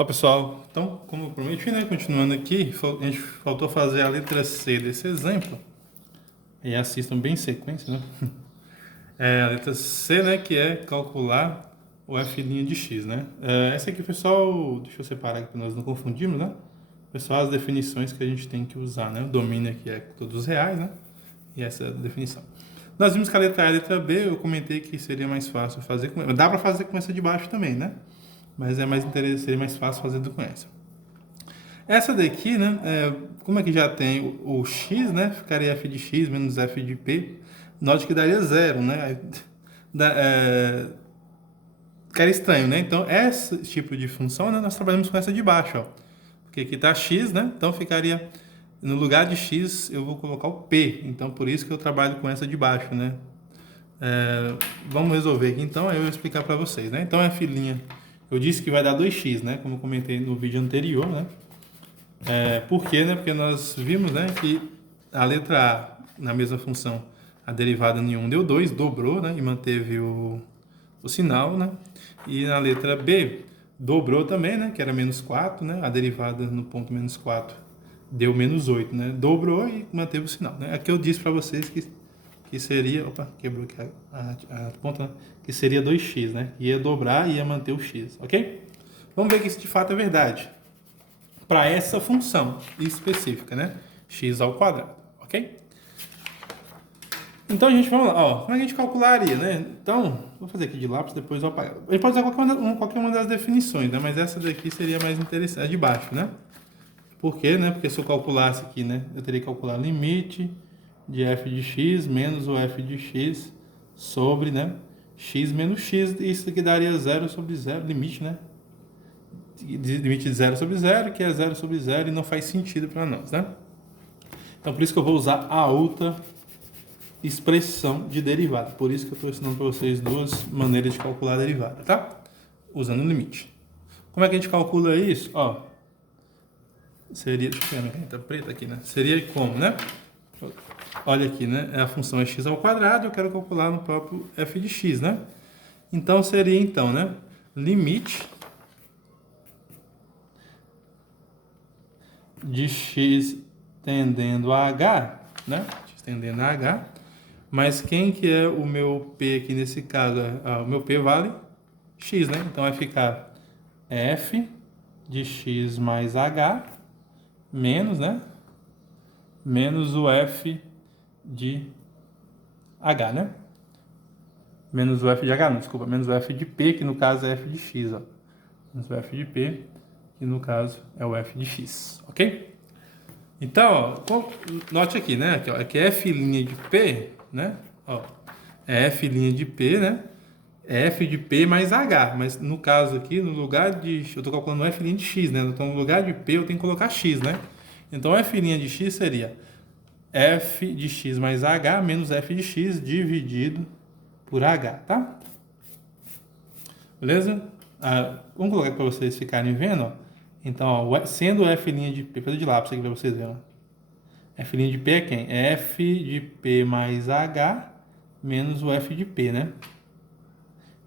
Olá pessoal, então como eu prometi, né, continuando aqui, a gente faltou fazer a letra C desse exemplo, e assistam bem em sequência, né? A letra C, né, que é calcular o f' de x, né? Essa aqui, pessoal, deixa eu separar aqui para nós não confundirmos, né? Pessoal, as definições que a gente tem que usar, né? O domínio aqui é todos reais, né? E essa é a definição. Nós vimos que a letra A e a letra B, eu comentei que seria mais fácil fazer com... Dá para fazer com essa de baixo também, né? Mas é mais interessante, seria mais fácil fazer do que com essa. Essa daqui, né, como aqui já tem o x, né, ficaria f de x menos f de p, note que daria zero, né, ficaria estranho, né, então esse tipo de função, né, nós trabalhamos com essa de baixo, ó, porque aqui está x, né, então ficaria, no lugar de x eu vou colocar o p, então por isso que eu trabalho com essa de baixo, né. Vamos resolver aqui então, aí eu vou explicar para vocês, né, então f', eu disse que vai dar 2x, né, como eu comentei no vídeo anterior, né. Por quê, né? Porque nós vimos, né, que a letra A, na mesma função, a derivada em 1 deu 2, dobrou, né, e manteve o sinal, né? E na letra B, dobrou também, né, que era menos 4, né? A derivada no ponto menos 4 deu menos 8, né? Dobrou e manteve o sinal, né? Aqui eu disse para vocês que seria... Opa, quebrou aqui a ponta, né? Que seria 2x, né? Ia dobrar e ia manter o x, ok? Vamos ver que isso de fato é verdade para essa função específica, né? X ao quadrado, ok? Então, a gente, vamos lá, ó, como é que a gente calcularia, né? Então, vou fazer aqui de lápis, depois eu apagar. A gente pode usar qualquer uma das definições, né? Mas essa daqui seria mais interessante, a de baixo, né? Por quê, né? Porque se eu calculasse aqui, né? Eu teria que calcular limite de f de x menos o f de x sobre, né? X menos x, isso aqui daria 0 sobre 0, limite, né? Limite de 0 sobre 0, que é 0 sobre 0 e não faz sentido para nós, né? Então, por isso que eu vou usar a outra expressão de derivada. Por isso que eu estou ensinando para vocês duas maneiras de calcular a derivada, tá? Usando o limite. Como é que a gente calcula isso? Ó, seria... Deixa eu pegar minha caneta preta aqui, né? Seria como, né? Olha aqui, né? A função é x ao quadrado, eu quero calcular no próprio f de x, né? Então, seria, então, né? Limite de x tendendo a h, né? X tendendo a h, mas quem que é o meu p aqui nesse caso? O meu p vale x, né? Então vai ficar f de x mais h menos, né? Menos o f de h, né? Menos o f de h, não, desculpa, menos o f de p, que no caso é f de x, ó. Menos o f de p, que no caso é o f de x, ok? Então, ó, note aqui, né? Aqui, ó, aqui é f' de p, né? Ó, é f' de p, né? É f de p mais h, mas no caso aqui, no lugar de... Eu estou calculando f' de x, né? Então, no lugar de p, eu tenho que colocar x, né? Então, f' de x seria f de x mais h menos f de x dividido por h, tá? Beleza? Vamos colocar para vocês ficarem vendo, ó. Então, ó, sendo f' de p, fazer de lápis aqui para vocês verem, ó. F' de p é quem? É f de p mais h menos o f de p, né?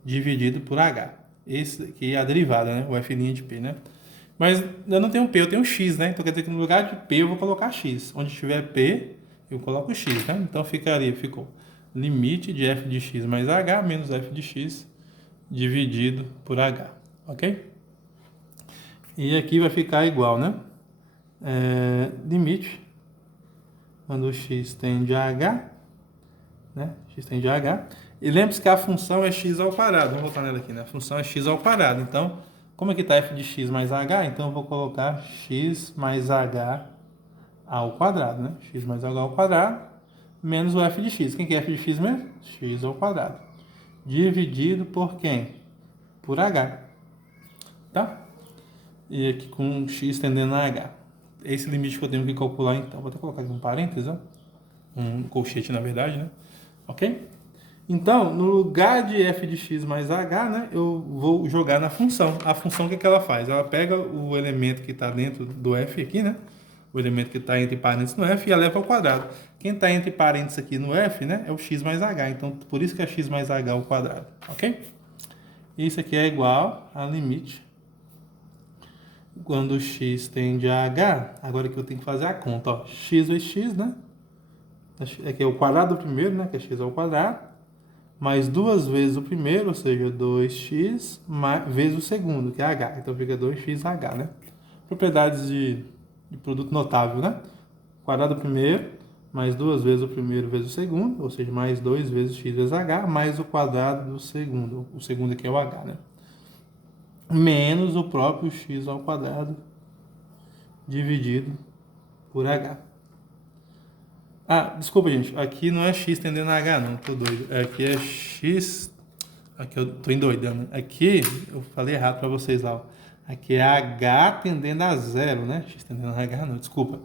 Dividido por h. Esse aqui é a derivada, né? O f' de p, né? Mas eu não tenho p, eu tenho x, né? Então quer dizer que no lugar de p eu vou colocar x. Onde tiver p, eu coloco x, né? Então ficou limite de f de x mais h menos f de x dividido por h, ok? E aqui vai ficar igual, né? Limite, quando o x tende a h, né? X tende a h. E lembre-se que a função é x ao quadrado. Vamos voltar nela aqui, né? A função é x ao quadrado. Então, como aqui está f de x mais h, então eu vou colocar x mais h ao quadrado, né? X mais h ao quadrado menos o f de x. Quem que é f de x mesmo? X ao quadrado. Dividido por quem? Por h. Tá? E aqui com x tendendo a h. Esse limite que eu tenho que calcular, então. Vou até colocar aqui um parênteses, ó. Um colchete, na verdade, né? Ok? Então, no lugar de f de x mais h, né, eu vou jogar na função. A função, o que ela faz? Ela pega o elemento que está dentro do f aqui, né? O elemento que está entre parênteses no f e a leva ao quadrado. Quem está entre parênteses aqui no f, né, é o x mais h. Então, por isso que é x mais h ao quadrado. Ok? Isso aqui é igual a limite quando x tende a h, agora que eu tenho que fazer a conta, ó, x vezes x, né? Aqui é o quadrado do primeiro, né? Que é x ao quadrado, mais duas vezes o primeiro, ou seja, 2x, vezes o segundo, que é h. Então fica 2xh, né? Propriedades de produto notável, né? Quadrado do primeiro, mais duas vezes o primeiro vezes o segundo, ou seja, mais 2 vezes x vezes h, mais o quadrado do segundo. O segundo aqui é o h, né? Menos o próprio x ao quadrado dividido por h. Ah, desculpa, gente. Aqui não é x tendendo a h, não. Tô doido. Aqui é x... Aqui eu tô endoidando. Aqui, eu falei errado para vocês lá. Ó. Aqui é h tendendo a zero, né? X tendendo a h, não. Desculpa.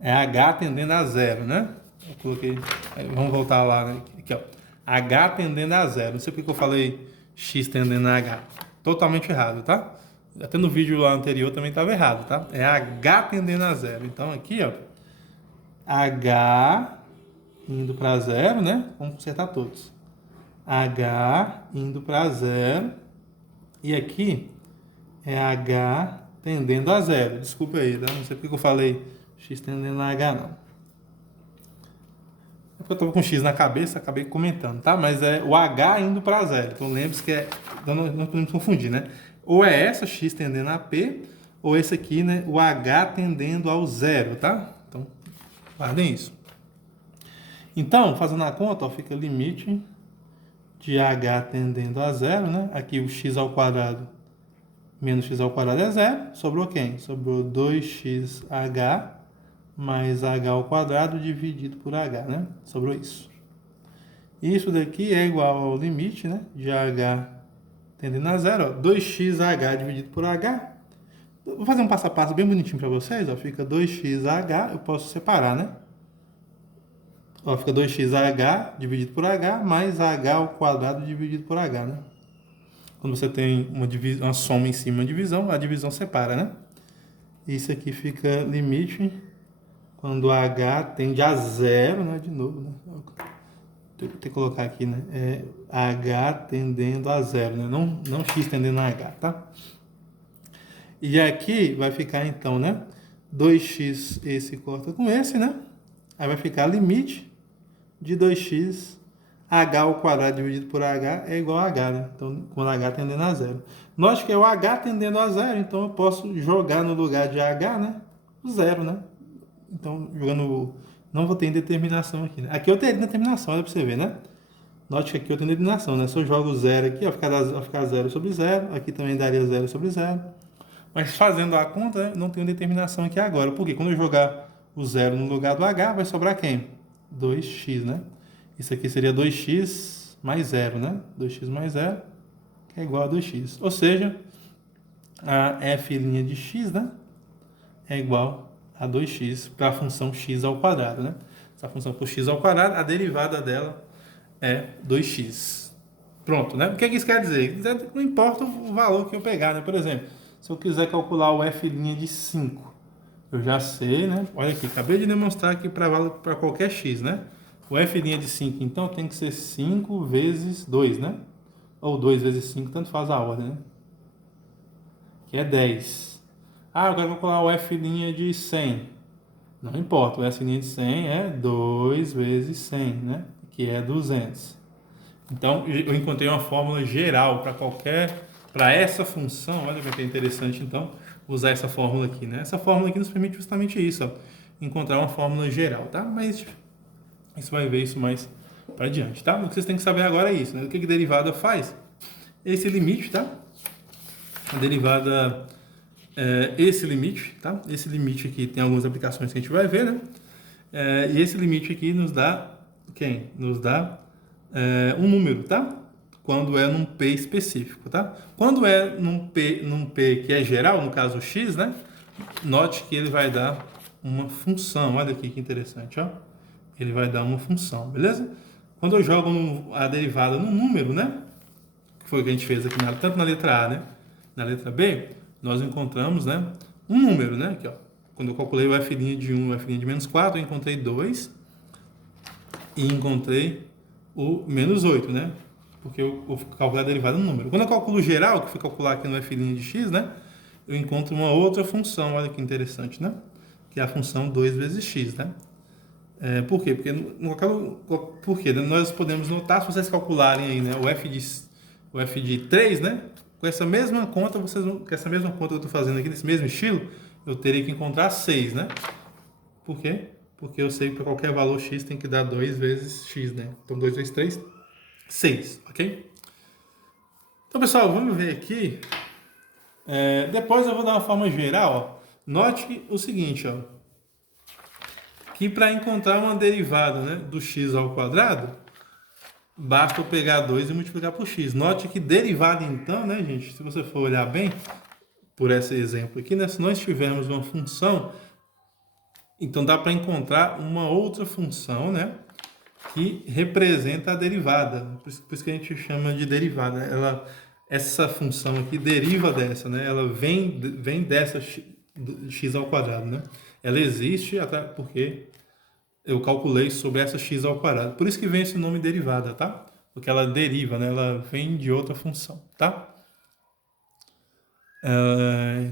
É h tendendo a zero, né? Eu coloquei... Vamos voltar lá, né? Aqui, ó. H tendendo a zero. Não sei porque eu falei x tendendo a h. Totalmente errado, tá? Até no vídeo lá anterior também estava errado, tá? É h tendendo a zero. Então, aqui, ó. H indo para zero, né? Vamos consertar todos. H indo para zero. E aqui é H tendendo a zero. Desculpa aí, tá? Não sei porque eu falei x tendendo a H, não. É porque eu estava com x na cabeça, acabei comentando, tá? Mas é o H indo para zero. Então lembre-se que é... Então não podemos confundir, né? Ou é essa, x tendendo a P, ou esse aqui, né? O H tendendo ao zero, tá? Então, guardem isso. Então, fazendo a conta, ó, fica limite de h tendendo a zero, né? Aqui o x ao quadrado menos x ao quadrado é zero. Sobrou quem? Sobrou 2xh mais h ao quadrado dividido por h, né? Sobrou isso. Isso daqui é igual ao limite, né? De h tendendo a zero, ó, 2xh dividido por h. Vou fazer um passo a passo bem bonitinho para vocês, ó. Fica 2xh, eu posso separar, né? Ó, fica 2xh dividido por h mais h ao quadrado dividido por h, né? Quando você tem uma soma em cima uma divisão, a divisão separa, né? Isso aqui fica limite quando h tende a zero, né? De novo, né? Tem que colocar aqui, né? É h tendendo a zero, né? Não x tendendo a h, tá? E aqui vai ficar então, né? 2x, esse corta com esse, né? Aí vai ficar limite de 2x, h ao quadrado dividido por h é igual a h, né? Então, quando h tendendo a zero. Note que é o h tendendo a zero, então eu posso jogar no lugar de h, né? O zero, né? Então, jogando... Não vou ter indeterminação aqui, né? Aqui eu teria determinação, olha pra você ver, né? Note que aqui eu tenho determinação, né? Se eu jogo zero aqui, vai ficar zero sobre zero. Aqui também daria zero sobre zero. Mas fazendo a conta, né, não tenho determinação aqui agora. Por quê? Quando eu jogar o zero no lugar do h, vai sobrar quem? 2x, né? Isso aqui seria 2x mais zero, né? 2x mais zero, que é igual a 2x. Ou seja, a f' de x, né? É igual a 2x para a função x ao quadrado, né? Essa função por x ao quadrado, a derivada dela é 2x. Pronto, né? O que isso quer dizer? Não importa o valor que eu pegar, né? Por exemplo, se eu quiser calcular o f' de 5, eu já sei, né? Olha aqui, acabei de demonstrar aqui para qualquer x, né? O f' de 5, então, tem que ser 5 vezes 2, né? Ou 2 vezes 5, tanto faz a ordem, né? Que é 10. Ah, eu quero calcular o f' de 100. Não importa, o f' de 100 é 2 vezes 100, né? Que é 200. Então, eu encontrei uma fórmula geral para essa função. Olha que é interessante, então, usar essa fórmula aqui, né? Essa fórmula aqui nos permite justamente isso, ó, encontrar uma fórmula geral, tá? Mas isso vai ver isso mais para diante, tá? O que vocês têm que saber agora é isso, né? O que derivada faz? Esse limite, tá? A derivada esse limite, tá? Esse limite aqui tem algumas aplicações que a gente vai ver, né? E esse limite aqui nos dá quem? Nos dá um número, tá? Quando é num P específico, tá? Quando é num P que é geral, no caso x, né? Note que ele vai dar uma função. Olha aqui que interessante, ó. Ele vai dar uma função, beleza? Quando eu jogo a derivada no número, né? Que foi o que a gente fez aqui, tanto na letra A, né? Na letra B, nós encontramos, né? Um número, né? Aqui, ó. Quando eu calculei o f' de 1 e o f' de menos 4, eu encontrei 2 e encontrei o menos 8, né? Porque eu calculei a derivada no número. Quando eu calculo o geral, que fui calcular aqui no f' de x, né? eu encontro uma outra função, olha que interessante, né? Que é a função 2 vezes x, né? Por quê? Porque por quê, né? Nós podemos notar, se vocês calcularem aí, né, o f de 3, né? Com essa mesma conta, com essa mesma conta que eu estou fazendo aqui, nesse mesmo estilo, eu teria que encontrar 6, né? Por quê? Porque eu sei que para qualquer valor x tem que dar 2 vezes x, né? Então 2 vezes 3, 6, ok? Então, pessoal, vamos ver aqui. Depois eu vou dar uma forma geral, ó. Note o seguinte, ó, que para encontrar uma derivada, né, do x ao quadrado, basta eu pegar 2 e multiplicar por x. Note que derivada, então, né, gente, se você for olhar bem, por esse exemplo aqui, né, se nós tivermos uma função, então dá para encontrar uma outra função, né, que representa a derivada. Por isso que a gente chama de derivada. Essa função aqui deriva dessa, né? Ela vem dessa x ao quadrado, né? Ela existe até porque eu calculei sobre essa x ao quadrado. Por isso que vem esse nome derivada, tá? Porque ela deriva, né? Ela vem de outra função, tá?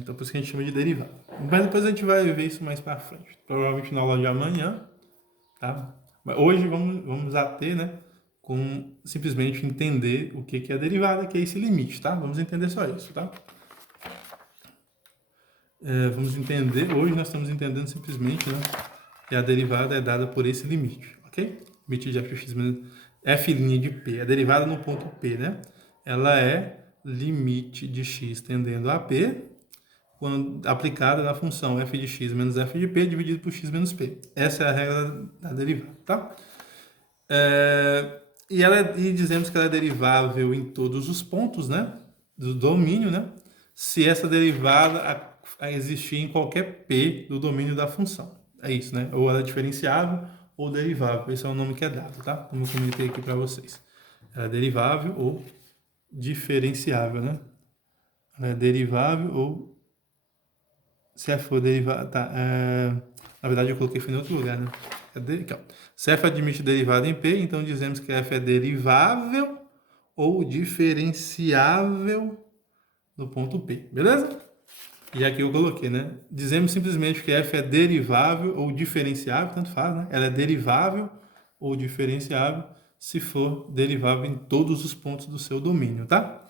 Então, por isso que a gente chama de derivada. Mas depois a gente vai ver isso mais para frente. Provavelmente na aula de amanhã, tá? Mas hoje vamos ater, né? Com simplesmente entender o que é a derivada, que é esse limite, tá? Vamos entender só isso, tá? Vamos entender, hoje nós estamos entendendo simplesmente, né, que a derivada é dada por esse limite, ok? Limite de f de x menos f' de p, a derivada no ponto P, né? Ela é limite de x tendendo a P, quando aplicada na função f de x menos f de p dividido por x menos p. Essa é a regra da derivada, tá? E dizemos que ela é derivável em todos os pontos, né, do domínio, né, se essa derivada existir em qualquer p do domínio da função. É isso, né? Ou ela é diferenciável ou derivável. Esse é o nome que é dado, tá? Como eu comentei aqui para vocês. Ela é derivável ou diferenciável, né? Ela é derivável ou se for derivada, tá? Na verdade eu coloquei foi em outro lugar, né? Aqui, ó. Se f admite derivada em p, então dizemos que f é derivável ou diferenciável no ponto P, beleza? E aqui eu coloquei, né? Dizemos simplesmente que f é derivável ou diferenciável, tanto faz, né? Ela é derivável ou diferenciável se for derivável em todos os pontos do seu domínio, tá?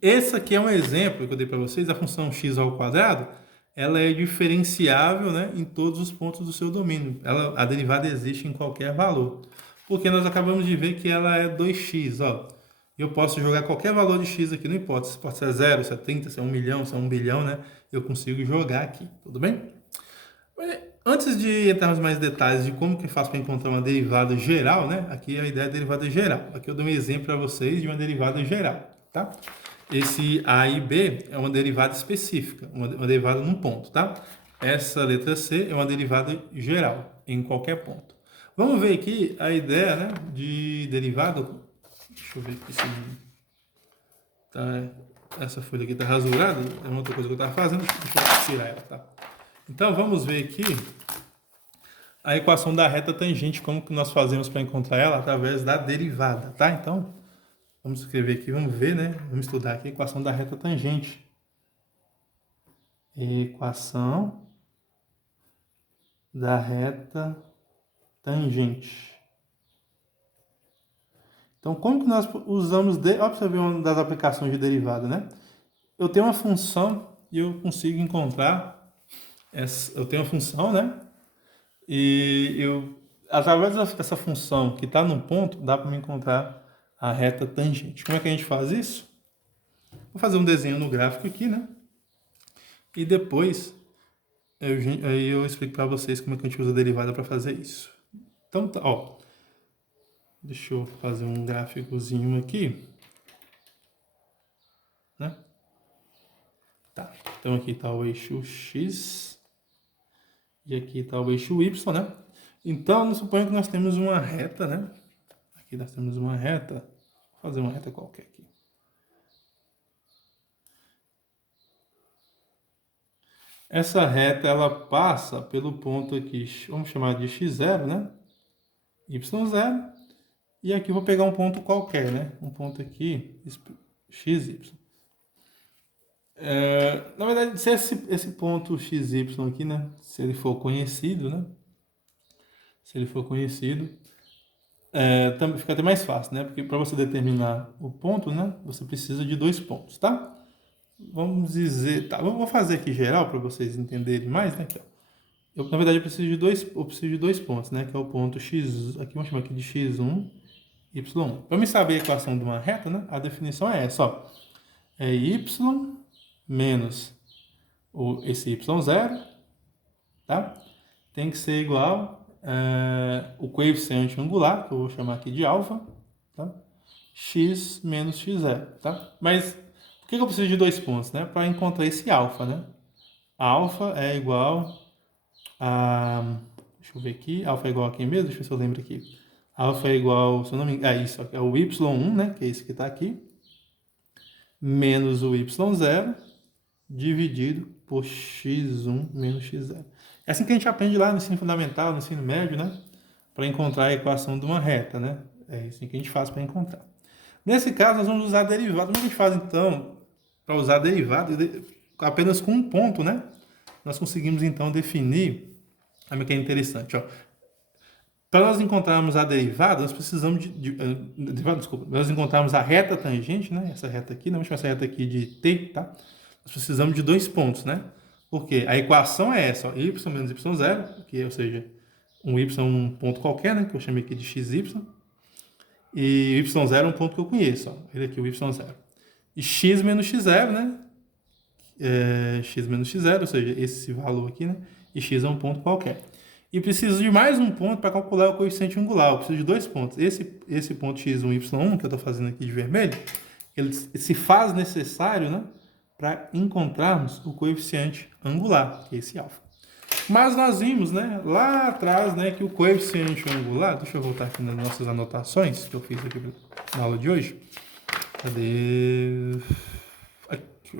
Esse aqui é um exemplo que eu dei para vocês, a função x ao quadrado, ela é diferenciável, né, em todos os pontos do seu domínio. A derivada existe em qualquer valor. Porque nós acabamos de ver que ela é 2x, ó. Eu posso jogar qualquer valor de x aqui, não importa. Se pode ser 0, se é 30, se é 1 milhão, se é 1 bilhão, né? Eu consigo jogar aqui, tudo bem? Antes de entrarmos mais detalhes de como que faz para encontrar uma derivada geral, né? Aqui a ideia é derivada geral. Aqui eu dou um exemplo para vocês de uma derivada geral, tá? Esse A e B é uma derivada específica, uma derivada num ponto, tá? Essa letra C é uma derivada geral, em qualquer ponto. Vamos ver aqui a ideia, né, de derivada. Deixa eu ver aqui se tá, essa folha aqui está rasurada. É uma outra coisa que eu estava fazendo. Deixa eu tirar ela, tá? Então, vamos ver aqui a equação da reta tangente, como que nós fazemos para encontrar ela através da derivada, tá? Então, vamos escrever aqui, vamos ver, né? Vamos estudar aqui a equação da reta tangente. Equação da reta tangente. Então, como que nós usamos... Olha para você ver uma das aplicações de derivada, né? Eu tenho uma função e eu consigo encontrar... Eu tenho uma função, né? E através dessa função que está no ponto, dá para me encontrar a reta tangente. Como é que a gente faz isso? Vou fazer um desenho no gráfico aqui, né? E depois eu explico para vocês como é que a gente usa a derivada para fazer isso. Então, ó, deixa eu fazer um gráficozinho aqui, né? Tá, então aqui está o eixo X e aqui está o eixo Y, né? Então, suponho que nós temos uma reta, né? Aqui nós temos uma reta, vou fazer uma reta qualquer aqui. Essa reta, ela passa pelo ponto aqui, vamos chamar de x0, né? y0. E aqui eu vou pegar um ponto qualquer, né? Um ponto aqui, xy. Na verdade, se esse ponto xy aqui, né? Se ele for conhecido, né? Se ele for conhecido, fica até mais fácil, né? Porque para você determinar o ponto, né? Você precisa de dois pontos, tá? Vamos dizer, tá? Eu vou fazer aqui geral para vocês entenderem mais, né? Aqui, ó. Na verdade, eu preciso de dois pontos, né? Que é o ponto x, aqui vamos chamar aqui de x1, y1. Para me saber a equação de uma reta, né? A definição é essa, ó. É y menos esse y0, tá? Tem que ser igual o coeficiente angular, que eu vou chamar aqui de alfa, tá? X menos x0, tá? Mas por que eu preciso de dois pontos, né? Para encontrar esse alfa, né? Alfa é igual a... Deixa eu ver aqui. Alfa é igual a quem mesmo? Deixa eu ver se eu lembro aqui. Alfa é igual, se eu não me engano, isso aqui é o y1, né? Que é esse que está aqui. Menos o y0 dividido por x1 menos x0. É assim que a gente aprende lá no ensino fundamental, no ensino médio, né? Para encontrar a equação de uma reta, né? É assim que a gente faz para encontrar. Nesse caso, nós vamos usar derivada. Como a gente faz, então, para usar derivada? Apenas com um ponto, né? Nós conseguimos, então, definir... Olha que é interessante, ó. Para nós encontrarmos a derivada, nós precisamos desculpa, nós encontrarmos a reta tangente, né? Essa reta aqui, vamos chamar essa reta aqui de t, tá? Nós precisamos de dois pontos, né? Porque a equação é essa, ó, y menos y0, que, ou seja, um y um ponto qualquer, né? Que eu chamei aqui de xy, e y0 é um ponto que eu conheço, ó, ele aqui, o y0. E x menos x0, né? X menos x0, ou seja, esse valor aqui, né? E x é um ponto qualquer. E preciso de mais um ponto para calcular o coeficiente angular. Eu preciso de dois pontos. Esse ponto x1 e y1, que eu estou fazendo aqui de vermelho, ele se faz necessário, né? Para encontrarmos o coeficiente angular, que é esse alfa. Mas nós vimos, né, lá atrás, né, que o coeficiente angular... Deixa eu voltar aqui nas nossas anotações que eu fiz aqui na aula de hoje. Cadê? Aqui.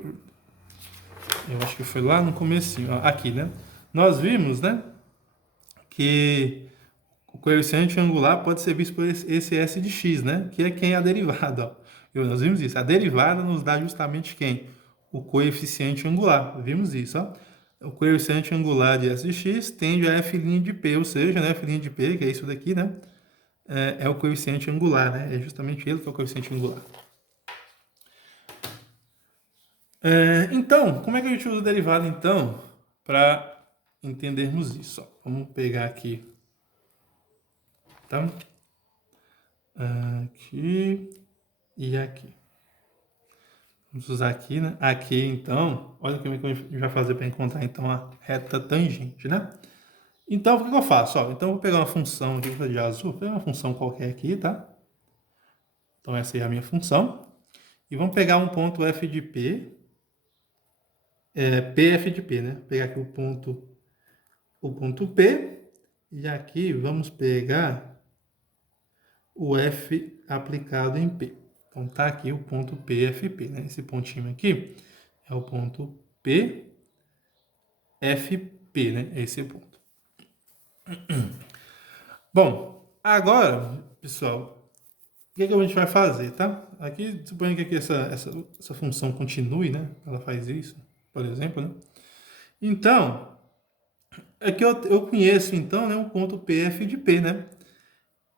Eu acho que foi lá no comecinho. Aqui, né? Nós vimos, né, que o coeficiente angular pode ser visto por esse S de x, né? Que é quem é a derivada. Ó. Nós vimos isso. A derivada nos dá justamente quem? O coeficiente angular. Vimos isso. Ó. O coeficiente angular de S de x tende a F' de P, ou seja, né, F' de P, que é isso daqui, né? É o coeficiente angular, né? É justamente ele que é o coeficiente angular. Então, como é que a gente usa a derivada, então, para entendermos isso? Ó. Vamos pegar aqui, tá? Aqui e aqui. Vamos usar aqui, né? Aqui, então, olha como é que a gente vai fazer para encontrar, então, a reta tangente, né? Então, o que eu faço? Ó, então, eu vou pegar uma função aqui, de azul, vou pegar uma função qualquer aqui, tá? Então, essa é a minha função. E vamos pegar um ponto f de p, pf de p, né? Vou pegar aqui o ponto P, e aqui vamos pegar o F aplicado em P. Então, tá aqui o ponto PFP, né? Esse pontinho aqui é o ponto PFP, né? Esse é o ponto. Bom, agora, pessoal, o que a gente vai fazer, tá? Aqui, suponho que aqui essa função continue, né? Ela faz isso, por exemplo, né? Então, aqui eu conheço, então, né, o ponto PF de P, né?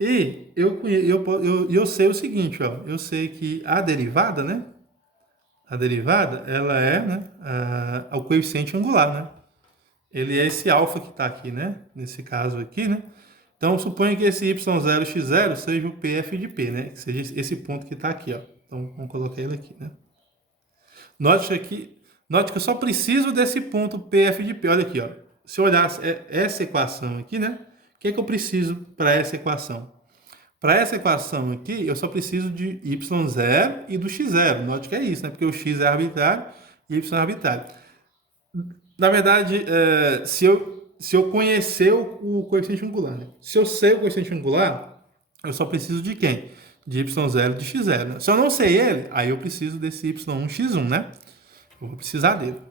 E eu sei o seguinte, ó, eu sei que a derivada, né? A derivada, ela é, né, o coeficiente angular, né? Ele é esse alfa que está aqui, né? Nesse caso aqui, né? Então, suponha que esse y0, x0 seja o PF de P, né? Que seja esse ponto que está aqui, ó. Então, vamos colocar ele aqui, né? Note que eu só preciso desse ponto PF de P. Olha aqui, ó. Se eu olhar essa equação aqui, né? O que é que eu preciso para essa equação? Para essa equação aqui, eu só preciso de y0 e do x0. Note que é isso, né? Porque o x é arbitrário e y é arbitrário. Na verdade, se eu conhecer o coeficiente angular, né? Se eu sei o coeficiente angular, eu só preciso de quem? De y0 e de x0. Né? Se eu não sei ele, aí eu preciso desse y1, x1, né? Eu vou precisar dele.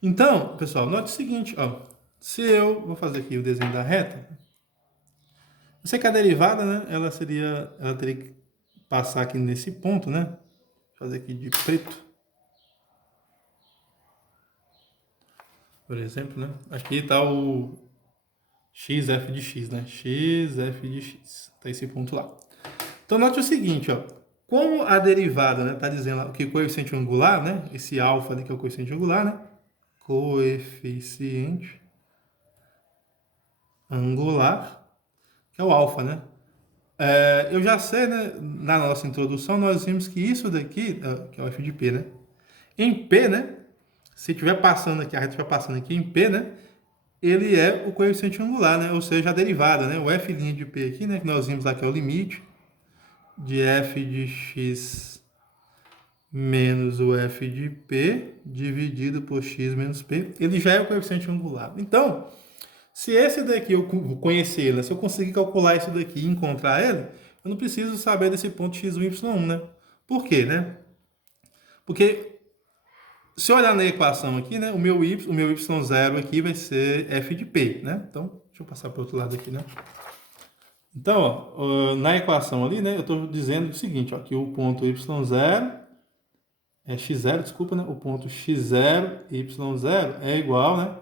Então, pessoal, note o seguinte, ó. Se eu vou fazer aqui o desenho da reta, eu sei que a derivada, né, ela teria que passar aqui nesse ponto, né? Vou fazer aqui de preto. por exemplo, né? Aqui está o xf de x, né? xf de x. Tá esse ponto lá. Então, note o seguinte, ó. Como a derivada, né, tá dizendo lá que o coeficiente angular, né? Esse alfa ali que é o coeficiente angular, né? Coeficiente angular, que é o alfa, né? Eu já sei, né? Na nossa introdução, nós vimos que isso daqui, que é o f de p, né? Em P, né? Se estiver passando aqui, a reta estiver passando aqui em P, né? Ele é o coeficiente angular, né? Ou seja, a derivada, né? O f' de P aqui, né? Que nós vimos lá que é o limite de f de x menos o f de P dividido por x menos P. Ele já é o coeficiente angular. Então, se esse daqui eu conhecer ele, né? Se eu conseguir calcular esse daqui e encontrar ele, eu não preciso saber desse ponto x1, y1, né? Por quê, né? Porque se eu olhar na equação aqui, né, o meu y0 aqui vai ser f de p, né? Então, deixa eu passar para o outro lado aqui, né? Então, ó, na equação ali, né, eu estou dizendo o seguinte, ó, que o ponto y0 é x0, desculpa, né? O ponto x0, y0 é igual, né?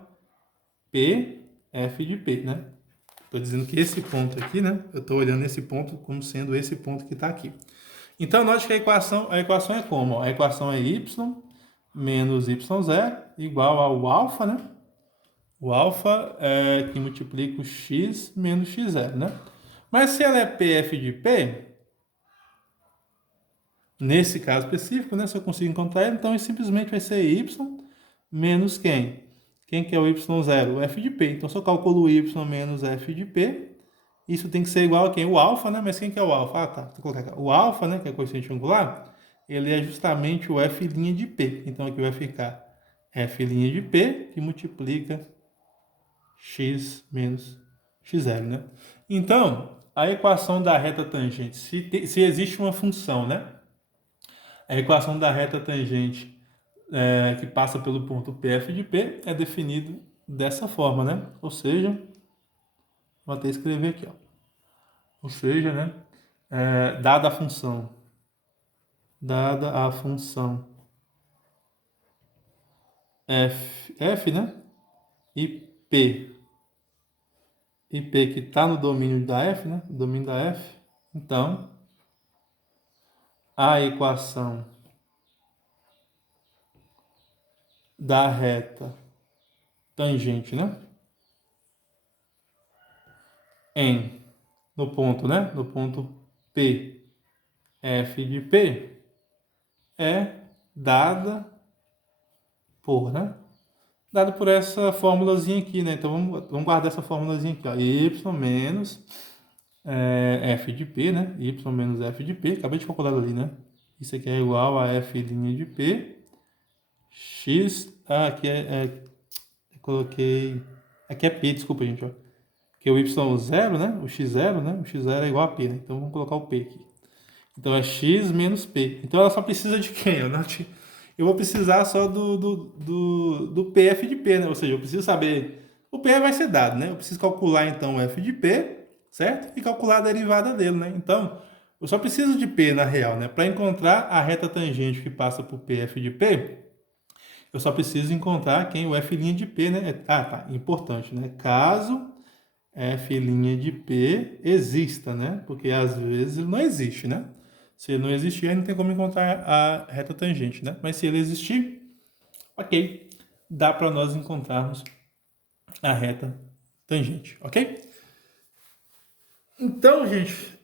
P, f de p, né? Estou dizendo que esse ponto aqui, né? Eu estou olhando esse ponto como sendo esse ponto que está aqui. Então, note que a equação é como? Ó, a equação é y menos y0 igual ao alfa, né? O alfa é que multiplica o x menos x0, né? Mas se ela é pf de p, nesse caso específico, né? Se eu consigo encontrar ele, então simplesmente vai ser y menos quem? Quem que é o y0? O f de p. Então, se eu calculo y menos f de p, isso tem que ser igual a quem? O alfa, né? Mas quem que é o alfa? Ah, tá. Vou colocar aqui. O alfa, né? Que é o coeficiente angular, ele é justamente o f' de p. Então, aqui vai ficar f' de p que multiplica x menos x0, né? Então, a equação da reta tangente, se existe uma função, né? A equação da reta tangente que passa pelo ponto PF de P é definido dessa forma, né? Ou seja, vou até escrever aqui, ó. Ou seja, né? Dada a função f, né? E P que está no domínio da f, né? O domínio da f. Então, a equação da reta tangente, né? No ponto, né? No ponto P, f de P é dada por, né? Dada por essa formulazinha aqui, né? Então vamos guardar essa formulazinha aqui, ó. Y menos f de P, né? Y menos f de P. Acabei de calcular ali, né? Isso aqui é igual a f' de P. X. Aqui coloquei. Aqui é P, desculpa, gente, ó. Que é o y0, né? O x0, né? O x0 é igual a P, né? Então vamos colocar o P aqui. Então é x menos P. Então ela só precisa de quem? Eu vou precisar só do PF de P, né? Ou seja, eu preciso saber. O P vai ser dado, né? Eu preciso calcular então o F de P, certo? E calcular a derivada dele, né? Então, eu só preciso de P na real, né? Para encontrar a reta tangente que passa por PF de P, eu só preciso encontrar quem o F' de P, né? Tá. Importante, né? Caso F' de P exista, né? Porque às vezes ele não existe, né? Se ele não existir, aí não tem como encontrar a reta tangente, né? Mas se ele existir, ok, dá para nós encontrarmos a reta tangente, ok? Então, gente,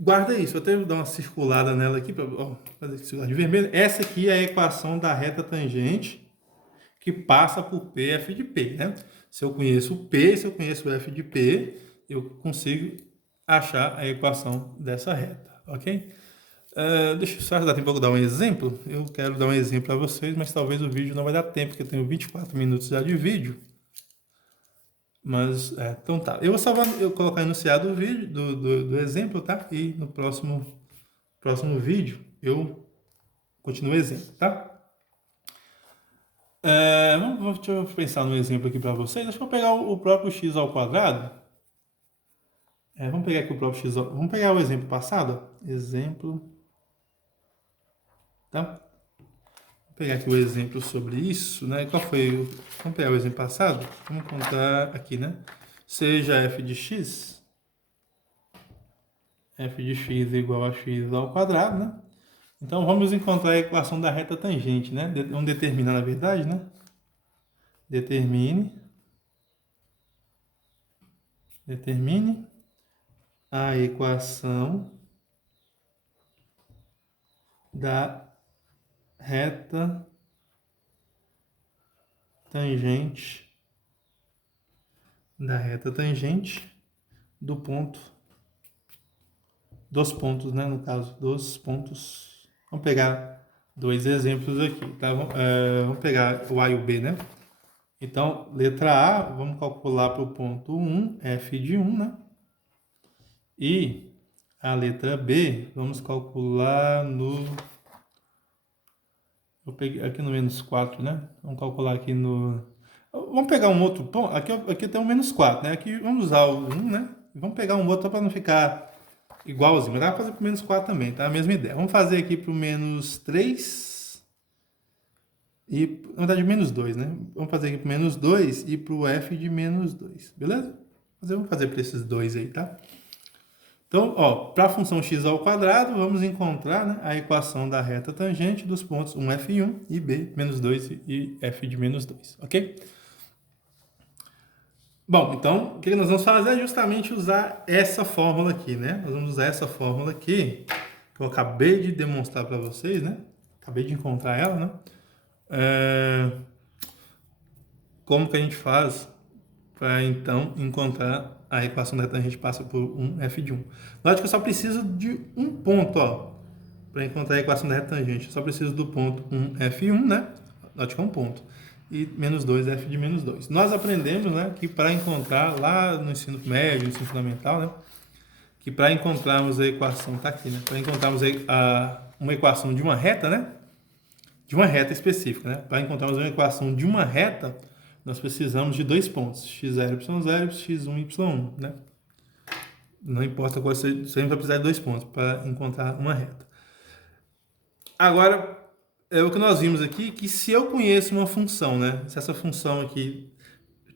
guarda isso. Eu até vou dar uma circulada nela aqui para fazer esse circular de vermelho. Essa aqui é a equação da reta tangente que passa por P, F de P, né? Se eu conheço o P, se eu conheço o F de P, eu consigo achar a equação dessa reta, ok? Deixa eu só dar tempo para dar um exemplo. Eu quero dar um exemplo para vocês, mas talvez o vídeo não vai dar tempo, porque eu tenho 24 minutos já de vídeo. Mas, então tá. Eu vou salvar, eu colocar enunciado do vídeo, do exemplo, tá? E no próximo vídeo eu continuo o exemplo, tá? Deixa eu pensar no exemplo aqui para vocês. Deixa eu pegar o próprio x ao quadrado. Vamos pegar aqui o próprio x. Vamos pegar o exemplo passado. Exemplo. Tá? Vou pegar aqui o exemplo sobre isso, né? Qual foi? Vamos pegar o exemplo passado? Vamos contar aqui, né? Seja f de x igual a x ao quadrado, né? Então, vamos encontrar a equação da reta tangente, né? Vamos determinar, na verdade, né? Determine a equação da reta tangente do ponto, dos pontos, né? No caso, dos pontos. Vamos pegar dois exemplos aqui, tá? Vamos pegar o A e o B, né? Então, letra A, vamos calcular para o ponto 1, f de 1, né? E a letra B, vamos calcular no... Eu peguei aqui no menos 4, né? Vamos calcular aqui no... Vamos pegar um outro ponto. Aqui tem um menos 4, né? Aqui vamos usar o 1, né? E vamos pegar um outro para não ficar igualzinho. Mas dá para fazer para o menos 4 também, tá? A mesma ideia. Vamos fazer aqui para o menos 3... E, na verdade, menos 2, né? Vamos fazer aqui para menos 2 e para o f de menos 2, beleza? Vamos fazer para esses dois aí, tá? Então, ó, para a função x ao quadrado, vamos encontrar, né, a equação da reta tangente dos pontos 1f1 e b, menos 2 e f de menos 2, ok? Bom, então, o que nós vamos fazer é justamente usar essa fórmula aqui, né? Nós vamos usar essa fórmula aqui, que eu acabei de demonstrar para vocês, né? Acabei de encontrar ela, né? Como que a gente faz para então encontrar a equação da reta tangente passa por 1f de 1. Note que eu só preciso de um ponto, ó, para encontrar a equação da reta tangente. Eu só preciso do ponto 1f1, né? Note que é um ponto. E menos 2f de menos 2. Nós aprendemos, né, que para encontrar lá no ensino médio, no ensino fundamental, né, que para encontrarmos a equação, tá aqui, né? Para encontrarmos uma equação de uma reta, né? De uma reta específica, né? Para encontrarmos uma equação de uma reta, nós precisamos de dois pontos, x0, y0 e x1, y1, né? Não importa qual seja, sempre vai precisar de dois pontos para encontrar uma reta. Agora, é o que nós vimos aqui, que se eu conheço uma função, né? Se essa função aqui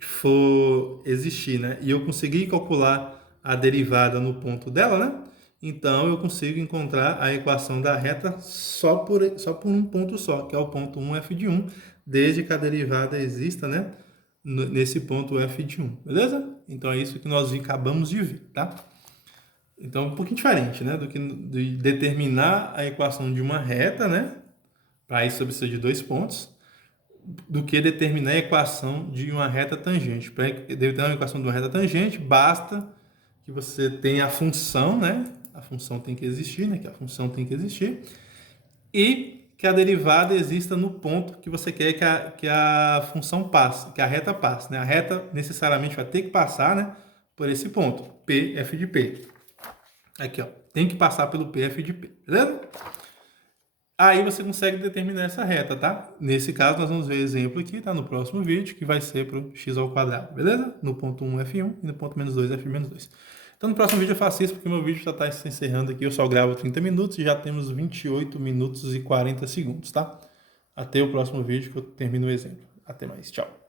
for existir, né? E eu conseguir calcular a derivada no ponto dela, né? Então, eu consigo encontrar a equação da reta só por um ponto só, que é o ponto 1f de 1, desde que a derivada exista, né? Nesse ponto f de 1, beleza? Então, é isso que nós acabamos de ver, tá? Então, um pouquinho diferente, né? Do que de determinar a equação de uma reta, né? Para isso, você precisa de dois pontos, do que determinar a equação de uma reta tangente. Para determinar a equação de uma reta tangente, basta que você tenha a função, né? A função tem que existir, né? Que a função tem que existir. E que a derivada exista no ponto que você quer que a função passe, que a reta passe, né? A reta necessariamente vai ter que passar, né, por esse ponto, P, F de P. Aqui, ó, tem que passar pelo P, F de P, beleza? Aí você consegue determinar essa reta, tá? Nesse caso, nós vamos ver exemplo aqui, tá? No próximo vídeo, que vai ser para o x ao quadrado, beleza? No ponto 1, F1 e no ponto menos 2, F menos 2. Então, no próximo vídeo eu faço isso, porque meu vídeo já está se encerrando aqui. Eu só gravo 30 minutos e já temos 28 minutos e 40 segundos, tá? Até o próximo vídeo que eu termino o exemplo. Até mais. Tchau.